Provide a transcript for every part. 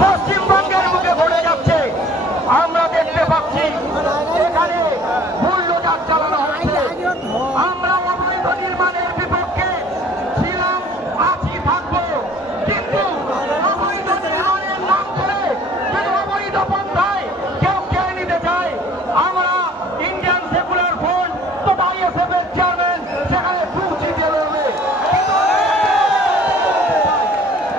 পশ্চিমবঙ্গের মুখে ঘটে যাচ্ছে। আমরা দেখতে পাচ্ছি এখানে বুলডোজার চালানো হচ্ছে। আমরা অবৈধ নির্মাণের বিপক্ষে ছিলাম, আছি, থাকবো, কিন্তু অবৈধ নির্মাণের নাম করে যদি অবৈধ পন্থায় কেউ কেড়ে নিতে চায়, আমরা ইন্ডিয়ান সেকুলার ফ্রন্ট তথা আইএসএফ এর চেয়ারম্যান সেখানে পৌঁছে লড়বে।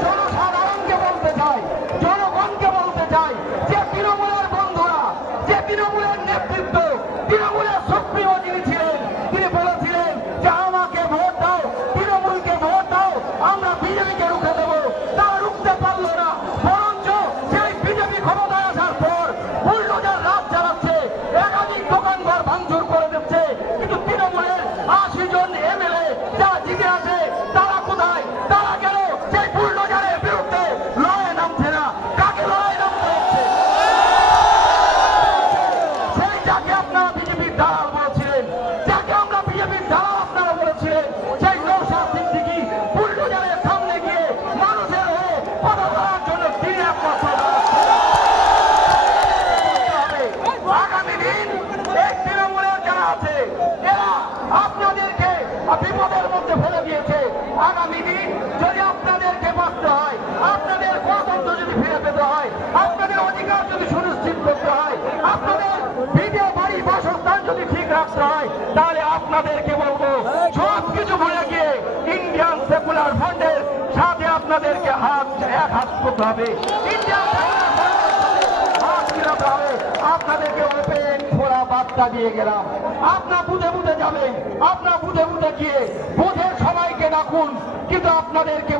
জনসাধারণকে বলতে চাই, জনগণকে বলতে চাই যে তৃণমূলের বন্ধুরা, যে তৃণমূলের নেতৃত্ব, তৃণমূলের সুপ্রিমো যিনি ছিলেন, তিনি বলেছিলেন যে আমাকে ভোট দাও, তৃণমূলকে ভোট দাও, আমরা বিজেপিকে রুখে দেবো। তারা রুখতে পারলো না, বরঞ্চ সেই বিজেপি ক্ষমতায় আসার পর বুলডোজার রাজ চালাচ্ছে, একাধিক দোকানঘর ভাঙচুর করে দিচ্ছে। কিন্তু তৃণমূলের ৮০ জন এমএলএ যারা জিতে আছে তারা কোথায়? তারা গেল সেই বুলডোজারের বিরুদ্ধে লড়াই নামছে না। কাকে লড়াই নামতে হচ্ছে? সেই যাকে আপনারা বিজেপির দালাল বলেছিলেন, যাকে আমরা বিজেপির দালাল আপনারা বলেছিলেন, সেই নওশাদ সিদ্দিকী বুলডোজারের সামনে গিয়ে মানুষের হয়ে কথা বলার জন্য তিনি একমাত্র আগামী দিন এই তৃণমূলের যারা আছে এরা আপনাদেরকে বিপদের মধ্যে ফেলে দিয়েছে। আগামী দিন যদি আপনাদেরকে বাঁচতে হয়, আপনাদের গণতন্ত্র যদি ফিরে পেতে হয়, আপনাদের অধিকার যদি সুনিশ্চিত করতে হয়, আপনাদের ভিটে বাড়ি বাসস্থান যদি ঠিক রাখতে হয়, তাহলে আপনাদেরকে বলবো সবকিছু ভুলে গিয়ে ইন্ডিয়ান সেকুলার ফ্রন্টের সাথে আপনাদেরকে এক হাত করতে হবে। ইন্ডিয়ান সেকুলার ফ্রন্টের হাত মিলাতে হবে। আপনাদেরকে ওপেন খোলা বার্তা দিয়ে গেলাম। আপনার বুঝে বুঝে যাবেন, আপনার বুঝে বুঝে গিয়ে বুঝে সবাইকে ডাকুন, কিন্তু আপনাদেরকে